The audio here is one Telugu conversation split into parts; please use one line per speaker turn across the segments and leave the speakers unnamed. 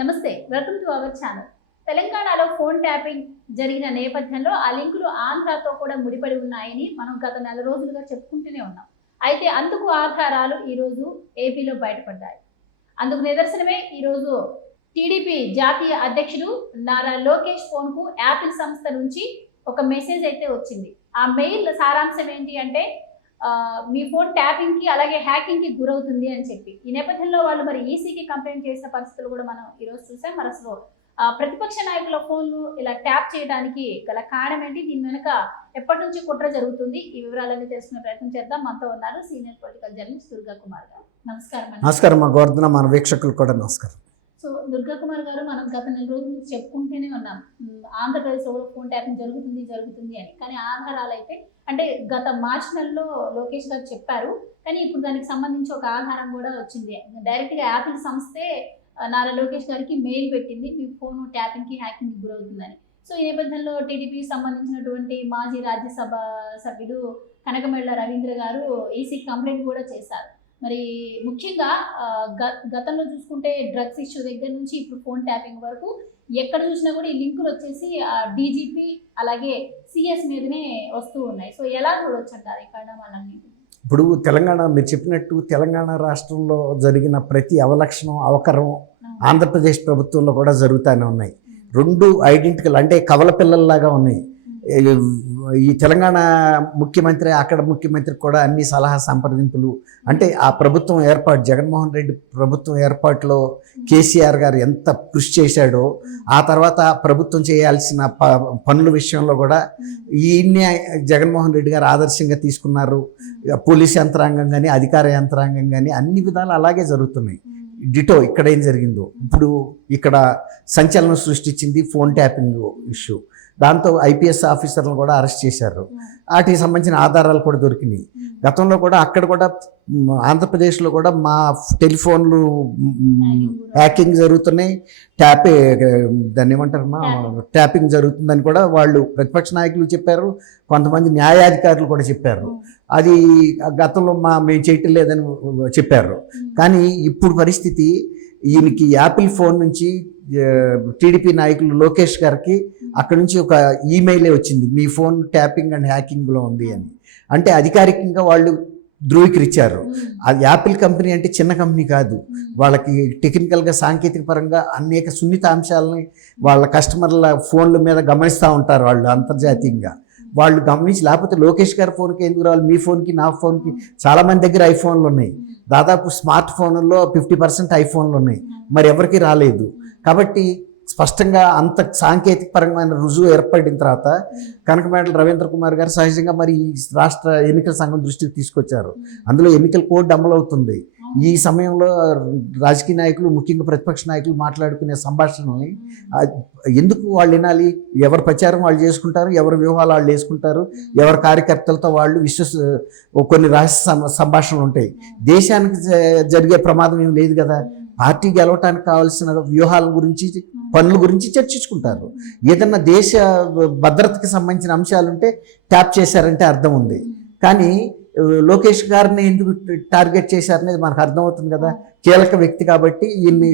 నమస్తే వెల్కమ్ టు అవర్ ఛానల్. తెలంగాణలో ఫోన్ ట్యాపింగ్ జరిగిన నేపథ్యంలో ఆ లింకులు ఆంధ్రాతో కూడా ముడిపడి ఉన్నాయని మనం గత నెల రోజులుగా చెప్పుకుంటూనే ఉన్నాం. అయితే అందుకు ఆధారాలు ఈరోజు ఏపీలో బయటపడ్డాయి. అందుకు నిదర్శనమే ఈరోజు టీడీపీ జాతీయ అధ్యక్షుడు నారా లోకేష్ ఫోన్కు యాపిల్ సంస్థ నుంచి ఒక మెసేజ్ అయితే వచ్చింది. ఆ మెయిల్ సారాంశం ఏంటి అంటే మీ ఫోన్ ట్యాపింగ్కి అలాగే హ్యాకింగ్కి గురవుతుంది అని చెప్పి. ఈ నేపథ్యంలో వాళ్ళు మరి ఈసీకి కంప్లైంట్ చేసిన పరిస్థితులు కూడా మనం ఈరోజు చూసాం. మరి అసలు ప్రతిపక్ష నాయకుల ఫోన్లు ఇలా ట్యాప్ చేయడానికి గల కారణం ఏంటి? దీని వెనుక ఎప్పటి నుంచి కుట్ర జరుగుతుంది? ఈ వివరాలన్నీ తెలుసుకునే ప్రయత్నం చేద్దాం. మనతో ఉన్నారు senior political journalist Durga Kumar గారు. నమస్కారం
నమస్కారం మా గోవర్ధన మన వీక్షకులు కూడా నమస్కారం.
సో దుర్గా కుమార్ గారు మనం గత నెల రోజుల నుంచి చెప్పుకుంటూనే ఉన్నాం. ఆంధ్రప్రదేశ్ ఆంధ్రప్రదేశ్లో ఫోన్ ట్యాపింగ్ జరుగుతుంది జరుగుతుంది అని. కానీ ఆధారాలు అయితే అంటే గత మార్చి నెలలో లోకేష్ గారు చెప్పారు. కానీ ఇప్పుడు దానికి సంబంధించి ఒక ఆధారం కూడా వచ్చింది. డైరెక్ట్గా యాపిల్ సంస్థే నారా లోకేష్ గారికి మెయిల్ పెట్టింది. మీ ఫోన్ ట్యాపింగ్కి హ్యాకింగ్కి గురవుతుందని. సో ఈ నేపథ్యంలో టీడీపీకి సంబంధించినటువంటి మాజీ రాజ్యసభ సభ్యుడు కనకమేళ్ళ రవీంద్ర గారు ఈసీ కంప్లైంట్ కూడా చేశారు. మరి ముఖ్యంగా గతంలో చూసుకుంటే డ్రగ్స్ ఇష్యూ దగ్గర నుంచి ఇప్పుడు ఫోన్ ట్యాపింగ్ వరకు ఎక్కడ చూసినా కూడా ఈ లింకులు వచ్చేసి డీజీపీ అలాగే సిఎస్ మీదనే వస్తూ ఉన్నాయి. సో ఎలా చూడొచ్చు అంటారు ఈ పరిణామాలన్నీ?
ఇప్పుడు తెలంగాణ మీరు చెప్పినట్టు తెలంగాణ రాష్ట్రంలో జరిగిన ప్రతి అవలక్షణం అవకరం ఆంధ్రప్రదేశ్ ప్రభుత్వంలో కూడా జరుగుతూనే ఉన్నాయి. రెండు ఐడెంటికల్ అంటే కవల పిల్లల్లాగా ఉన్నాయి. ఈ- తెలంగాణ ముఖ్యమంత్రి అక్కడ ముఖ్యమంత్రి కూడా అన్ని సలహా సంప్రదింపులు. అంటే ఆ ప్రభుత్వం ఏర్పాటు జగన్మోహన్ రెడ్డి ప్రభుత్వం ఏర్పాటులో కేసీఆర్ గారు ఎంత కృషి చేశాడో ఆ తర్వాత ప్రభుత్వం చేయాల్సిన ప పనుల విషయంలో కూడా ఈయన్ని జగన్మోహన్ రెడ్డి గారు ఆదర్శంగా తీసుకున్నారు. పోలీస్ యంత్రాంగం కానీ అధికార యంత్రాంగం కానీ అన్ని విధాలు అలాగే జరుగుతున్నాయి. డిటో ఇక్కడ ఏం జరిగిందో. ఇప్పుడు ఇక్కడ సంచలనం సృష్టించింది ఫోన్ ట్యాపింగ్ ఇష్యూ. దాంతో ఐపీఎస్ ఆఫీసర్లను కూడా అరెస్ట్ చేశారు. వాటికి సంబంధించిన ఆధారాలు కూడా దొరికినాయి. గతంలో కూడా అక్కడ కూడా ఆంధ్రప్రదేశ్లో కూడా మా టెలిఫోన్లు హ్యాకింగ్ జరుగుతున్నాయి. ట్యాప్ దాన్ని ఏమంటారు మా ట్యాపింగ్ జరుగుతుందని కూడా వాళ్ళు ప్రతిపక్ష నాయకులు చెప్పారు. కొంతమంది న్యాయాధికారులు కూడా చెప్పారు. అది గతంలో మా మేము చేయటం లేదని చెప్పారు. కానీ ఇప్పుడు పరిస్థితి ఈయనకి యాపిల్ ఫోన్ నుంచి టీడీపీ నాయకులు లోకేష్ గారికి అక్కడ నుంచి ఒక ఈమెయిలే వచ్చింది. మీ ఫోన్ ట్యాపింగ్ అండ్ హ్యాకింగ్లో ఉంది అని. అంటే అధికారికంగా వాళ్ళు ధృవీకరించారు. అది యాపిల్ కంపెనీ అంటే చిన్న కంపెనీ కాదు. వాళ్ళకి టెక్నికల్గా సాంకేతిక పరంగా అనేక సున్నిత అంశాలని వాళ్ళ కస్టమర్ల ఫోన్ల మీద గమనిస్తూ ఉంటారు వాళ్ళు అంతర్జాతీయంగా. వాళ్ళు గమనించి లేకపోతే లోకేష్ గారి ఫోన్కి ఎందుకు రావాలి? మీ ఫోన్కి నా ఫోన్కి చాలా మంది దగ్గర ఐఫోన్లు ఉన్నాయి. దాదాపు స్మార్ట్ ఫోన్లలో ఫిఫ్టీ పర్సెంట్ ఐఫోన్లు ఉన్నాయి. మరి ఎవరికి రాలేదు. కాబట్టి స్పష్టంగా అంత సాంకేతిక పరమైన రుజువు ఏర్పడిన తర్వాత కనకమేడల రవీంద్ర కుమార్ గారు సహజంగా మరి ఈ రాష్ట్ర ఎన్నికల సంఘం దృష్టికి తీసుకొచ్చారు. అందులో ఎన్నికల కోడ్ అమలవుతుంది ఈ సమయంలో రాజకీయ నాయకులు ముఖ్యంగా ప్రతిపక్ష నాయకులు మాట్లాడుకునే సంభాషణల్ని ఎందుకు వాళ్ళు వినాలి? ఎవరి ప్రచారం వాళ్ళు చేసుకుంటారు? ఎవరి వ్యూహాలు వాళ్ళు వేసుకుంటారు? ఎవరి కార్యకర్తలతో వాళ్ళు విశ్వస కొన్ని రహస్య సం- సంభాషణలు ఉంటాయి. దేశానికి జ- జరిగే ప్రమాదం ఏం లేదు కదా? పార్టీ గెలవటానికి కావాల్సిన వ్యూహాల గురించి పనుల గురించి చర్చించుకుంటారు. ఏదన్నా దేశ భద్రతకి సంబంధించిన అంశాలుంటే ట్యాప్ చేశారంటే అర్థం ఉంది. కానీ లోకేష్ గారిని ఎందుకు టార్గెట్ చేశారనేది మనకు అర్థమవుతుంది కదా. కీలక వ్యక్తి కాబట్టి ఈయన్ని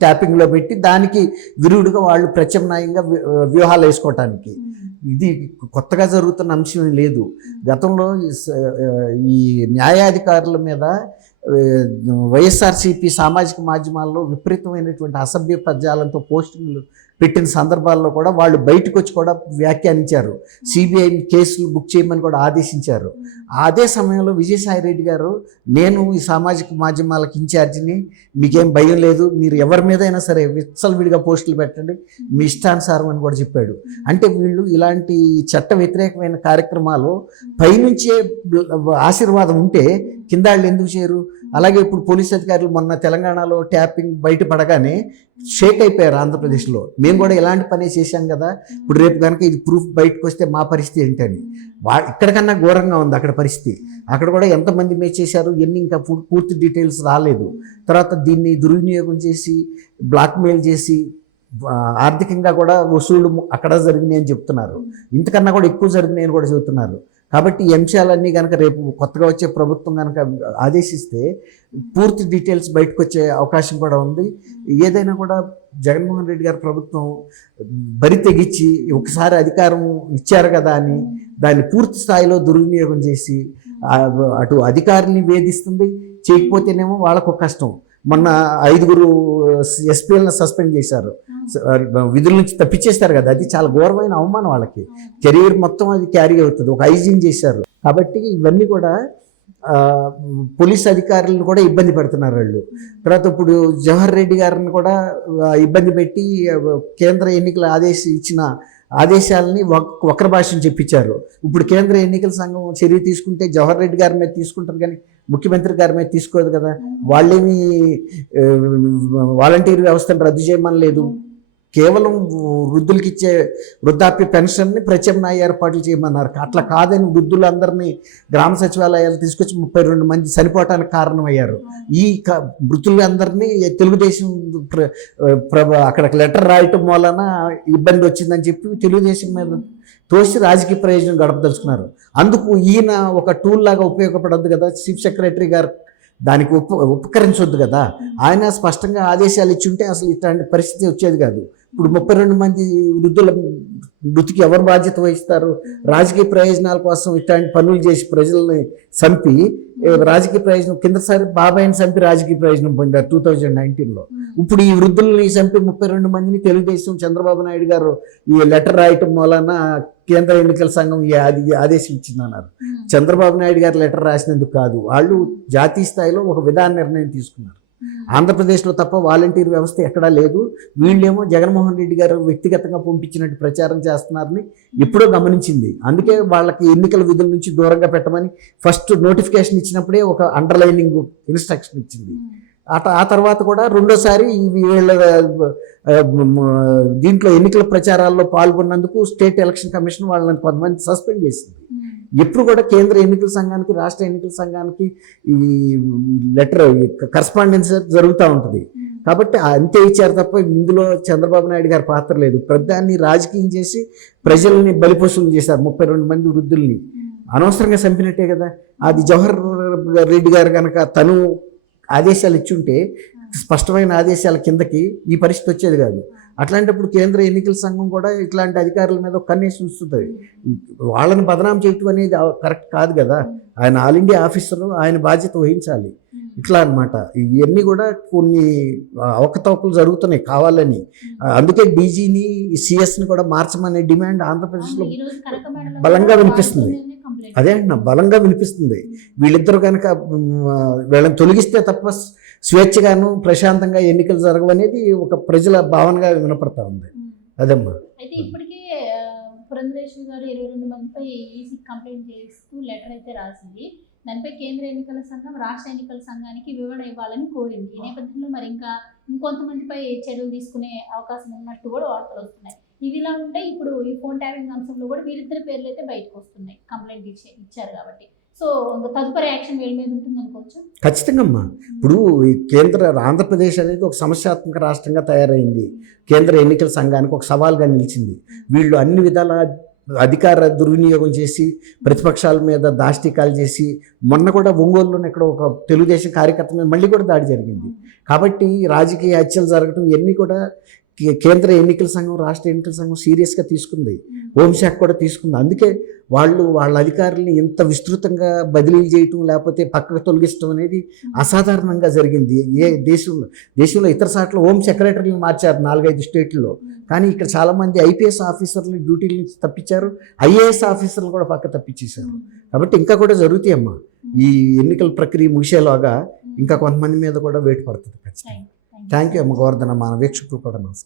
ట్యాపింగ్లో పెట్టి దానికి విరుడుగా వాళ్ళు ప్రత్యామ్నాయంగా వ్యూహాలు వేసుకోవటానికి. ఇది కొత్తగా జరుగుతున్న అంశం లేదు. గతంలో ఈ న్యాయాధికారుల మీద వైఎస్ఆర్సీపీ సామాజిక మాధ్యమాల్లో విపరీతమైనటువంటి అసభ్య పద్యాలతో పోస్టింగ్లు పెట్టిన సందర్భాల్లో కూడా వాళ్ళు బయటకు వచ్చి కూడా వ్యాఖ్యానించారు. సిబిఐ కేసులు బుక్ చేయమని కూడా ఆదేశించారు. అదే సమయంలో విజయసాయి రెడ్డి గారు నేను ఈ సామాజిక మాధ్యమాలకు ఇన్ఛార్జిని మీకేం భయం లేదు మీరు ఎవరి మీద అయినా సరే విచ్చలవిడిగా పోస్టులు పెట్టండి మీ ఇష్టానుసారం అని కూడా చెప్పాడు. అంటే వీళ్ళు ఇలాంటి చట్ట వ్యతిరేకమైన కార్యక్రమాలు పైనుంచే ఆశీర్వాదం ఉంటే కింద వాళ్ళు ఎందుకు చేయరు? అలాగే ఇప్పుడు పోలీస్ అధికారులు మొన్న తెలంగాణలో ట్యాపింగ్ బయటపడగానే షేక్ అయిపోయారు ఆంధ్రప్రదేశ్లో. మేము కూడా ఇలాంటి పని చేశాం కదా. ఇప్పుడు రేపు కనుక ఇది ప్రూఫ్ బయటకు వస్తే మా పరిస్థితి ఏంటని. వా ఇక్కడికన్నా ఘోరంగా ఉంది అక్కడ పరిస్థితి. అక్కడ కూడా ఎంతమంది మే చేశారు ఎన్ని ఇంకా పూర్తి డీటెయిల్స్ రాలేదు. తర్వాత దీన్ని దుర్వినియోగం చేసి బ్లాక్మెయిల్ చేసి ఆర్థికంగా కూడా వసూళ్ళు అక్కడ జరిగినాయి అని చెప్తున్నారు. ఇంతకన్నా కూడా ఎక్కువ జరిగినాయి అని కూడా చెబుతున్నారు. కాబట్టి ఈ అంశాలన్నీ కనుక రేపు కొత్తగా వచ్చే ప్రభుత్వం కనుక ఆదేశిస్తే పూర్తి డీటెయిల్స్ బయటకు వచ్చే అవకాశం కూడా ఉంది. ఏదైనా కూడా జగన్మోహన్ రెడ్డి గారి ప్రభుత్వం బరి తెగించి ఒకసారి అధికారం ఇచ్చారు కదా అని దాన్ని పూర్తి స్థాయిలో దుర్వినియోగం చేసి అటు అధికారిని వేధిస్తుంది. చేయకపోతేనేమో వాళ్ళకు కష్టం. మొన్న ఐదుగురు ఎస్పీలను సస్పెండ్ చేశారు. విధుల నుంచి తప్పించేస్తారు కదా అది చాలా ఘోరమైన అవమానం వాళ్ళకి. కెరీర్ మొత్తం అది క్యారీ అవుతుంది ఒక హైజీన్ చేశారు. కాబట్టి ఇవన్నీ కూడా పోలీస్ అధికారులను కూడా ఇబ్బంది పెడుతున్నారు వాళ్ళు. తర్వాత ఇప్పుడు జవహర్ రెడ్డి గారిని కూడా ఇబ్బంది పెట్టి కేంద్ర ఎన్నికల ఆదేశ ఇచ్చిన ఆదేశాలని వక్- వక్ర భాషను చెప్పించారు. ఇప్పుడు కేంద్ర ఎన్నికల సంఘం చర్య తీసుకుంటే జవహర్ రెడ్డి గారి మీద తీసుకుంటారు కానీ ముఖ్యమంత్రి గారి మీద తీసుకోదు కదా. వాళ్ళేమి వాలంటీర్ వ్యవస్థను రద్దు చేయమని లేదు కేవలం వృద్ధులకి ఇచ్చే వృద్ధాప్య పెన్షన్ని ప్రత్యామ్నాయ ఏర్పాట్లు చేయమన్నారు. అట్లా కాదని వృద్ధులందరినీ గ్రామ సచివాలయాలు తీసుకొచ్చి ముప్పై రెండు మంది చనిపోవటానికి కారణమయ్యారు. ఈ క- వృద్ధులందరినీ తెలుగుదేశం అక్కడ లెటర్ రాయటం వలన ఇబ్బంది వచ్చిందని చెప్పి తెలుగుదేశం మీద తోసి రాజకీయ ప్రయోజనం గడపదలుచుకున్నారు. అందుకు ఈయన ఒక టూల్ లాగా ఉపయోగపడద్దు కదా చీఫ్ సెక్రటరీ గారు? దానికి ఉప ఉపకరించొద్దు కదా. ఆయన స్పష్టంగా ఆదేశాలు ఇచ్చి ఉంటే అసలు ఇట్లాంటి పరిస్థితి వచ్చేది కాదు. ఇప్పుడు ముప్పై రెండు మంది వృద్ధుల మృతికి ఎవరు బాధ్యత వహిస్తారు? రాజకీయ ప్రయోజనాల కోసం ఇట్లాంటి పనులు చేసి ప్రజల్ని చంపి రాజకీయ ప్రయోజనం కిందసారి బాబాయిని చంపి రాజకీయ ప్రయోజనం పొందారు టూ థౌజండ్ నైన్టీన్లో. ఇప్పుడు ఈ వృద్ధుల్ని చంపి ముప్పై రెండు మందిని తెలుగుదేశం చంద్రబాబు నాయుడు గారు ఈ లెటర్ రాయటం వలన కేంద్ర ఎన్నికల సంఘం ఈ ఆది- ఆదేశం ఇచ్చిందన్నారు చంద్రబాబు నాయుడు గారు లెటర్ రాసినందుకు కాదు వాళ్ళు జాతీయ స్థాయిలో ఒక విధాన నిర్ణయం తీసుకున్నారు. ఆంధ్రప్రదేశ్లో తప్ప వాలంటీర్ వ్యవస్థ ఎక్కడా లేదు. వీళ్ళేమో జగన్మోహన్ రెడ్డి గారు వ్యక్తిగతంగా పంపించినట్టు ప్రచారం చేస్తున్నారని ఎప్పుడో గమనించింది. అందుకే వాళ్ళకి ఎన్నికల విధుల నుంచి దూరంగా పెట్టమని ఫస్ట్ నోటిఫికేషన్ ఇచ్చినప్పుడే ఒక అండర్లైనింగ్ ఇన్స్ట్రక్షన్ ఇచ్చింది. అట ఆ తర్వాత కూడా రెండోసారి వీళ్ళ దీంట్లో ఎన్నికల ప్రచారాల్లో పాల్గొన్నందుకు స్టేట్ ఎలక్షన్ కమిషన్ వాళ్ళని కొంతమంది సస్పెండ్ చేసింది. ఎప్పుడు కూడా కేంద్ర ఎన్నికల సంఘానికి రాష్ట్ర ఎన్నికల సంఘానికి ఈ లెటర్ కరస్పాండెన్స్ జరుగుతూ ఉంటుంది. కాబట్టి అంతే ఇచ్చారు తప్ప ఇందులో చంద్రబాబు నాయుడు గారి పాత్ర లేదు. ప్రధాన్ని రాజకీయం చేసి ప్రజల్ని బలిపశువులు చేశారు ముప్పై రెండు మంది వృద్ధుల్ని. అనవసరంగా చంపినట్టే కదా. అది జవహర్ రెడ్డి గారు కనుక తను ఆదేశాలు ఇచ్చుంటే స్పష్టమైన ఆదేశాల కిందకి ఈ పరిస్థితి వచ్చేది కాదు. అట్లాంటప్పుడు కేంద్ర ఎన్నికల సంఘం కూడా ఇట్లాంటి అధికారుల మీద ఒక కన్నేసి ఉంచుతుంది వాళ్ళని బదనాం చేయటం అనేది కరెక్ట్ కాదు కదా. ఆయన ఆల్ ఇండియా ఆఫీసర్ ఆయన బాధ్యత వహించాలి. ఇట్లా అన్నమాట. ఇవన్నీ కూడా కొన్ని అవకతవకలు జరుగుతున్నాయి కావాలని. అందుకే డీజీని సిఎస్ని కూడా మార్చమనే డిమాండ్ ఆంధ్రప్రదేశ్లో బలంగా వినిపిస్తుంది. అదే అంటున్నా బలంగా వినిపిస్తుంది. వీళ్ళిద్దరు కనుక వీళ్ళని తొలగిస్తే తప్ప స్వేచ్ఛగాను ప్రశాంతంగా ఎన్నికలు జరగవనేది ఒక ప్రజల భావనగా వినపడతా ఉంది. అదమ్మా.
అయితే ఇప్పటికే పురంధరేశ్వరి గారు ఇరవై రెండు మందిపై ఈసీ కంప్లైంట్ చేస్తూ లెటర్ అయితే రాసింది. దానిపై కేంద్ర ఎన్నికల సంఘం రాష్ట్ర ఎన్నికల సంఘానికి వివరణ ఇవ్వాలని కోరింది. ఈ నేపథ్యంలో మరి ఇంకా ఇంకొంతమందిపై చర్యలు తీసుకునే అవకాశం ఉన్నట్టు కూడా వార్తలు వస్తున్నాయి. ఇది ఇలా ఉంటే ఇప్పుడు ఈ ఫోన్ ట్యాపింగ్ అంశంలో కూడా వీరిద్దరి పేర్లు అయితే బయటకు వస్తున్నాయి. కంప్లైంట్ ఇచ్చే ఇచ్చారు కాబట్టి. సో తదుపరి యాక్షన్ వీళ్ళ మీద ఉంటుంది అనుకోవచ్చు.
ఖచ్చితంగా అమ్మా ఇప్పుడు ఈ కేంద్ర ఆంధ్రప్రదేశ్ అనేది ఒక సమస్యాత్మక రాష్ట్రంగా తయారైంది. కేంద్ర ఎన్నికల సంఘానికి ఒక సవాల్గా నిలిచింది. వీళ్ళు అన్ని విధాల అధికార దుర్వినియోగం చేసి ప్రతిపక్షాల మీద దాష్టికాలు చేసి మొన్న కూడా ఒంగోలులోనే ఇక్కడ ఒక తెలుగుదేశం కార్యకర్త మీద మళ్ళీ కూడా దాడి జరిగింది. కాబట్టి రాజకీయ హత్యలు జరగడం ఇవన్నీ కూడా కే- కేంద్ర ఎన్నికల సంఘం రాష్ట్ర ఎన్నికల సంఘం సీరియస్గా తీసుకుంది. హోంశాఖ కూడా తీసుకుంది. అందుకే వాళ్ళు వాళ్ళ అధికారుల్ని ఇంత విస్తృతంగా బదిలీ చేయటం లేకపోతే పక్కకు తొలగించడం అనేది అసాధారణంగా జరిగింది. ఏ దేశంలో దేశంలో ఇతర సార్లు హోమ్ సెక్రటరీని మార్చారు నాలుగైదు స్టేట్లలో. కానీ ఇక్కడ చాలామంది ఐపీఎస్ ఆఫీసర్లు డ్యూటీల నుంచి తప్పించారు. ఐఏఎస్ ఆఫీసర్లు కూడా పక్క తప్పించేశారు. కాబట్టి ఇంకా కూడా జరుగుతాయి అమ్మా. ఈ ఎన్నికల ప్రక్రియ ముగిసేలాగా ఇంకా కొంతమంది మీద కూడా వేటు పడుతుంది ఖచ్చితంగా. థ్యాంక్ యూ అమ్మ. గోవర్ధన మన వీక్షకులు కూడా నమస్కారం.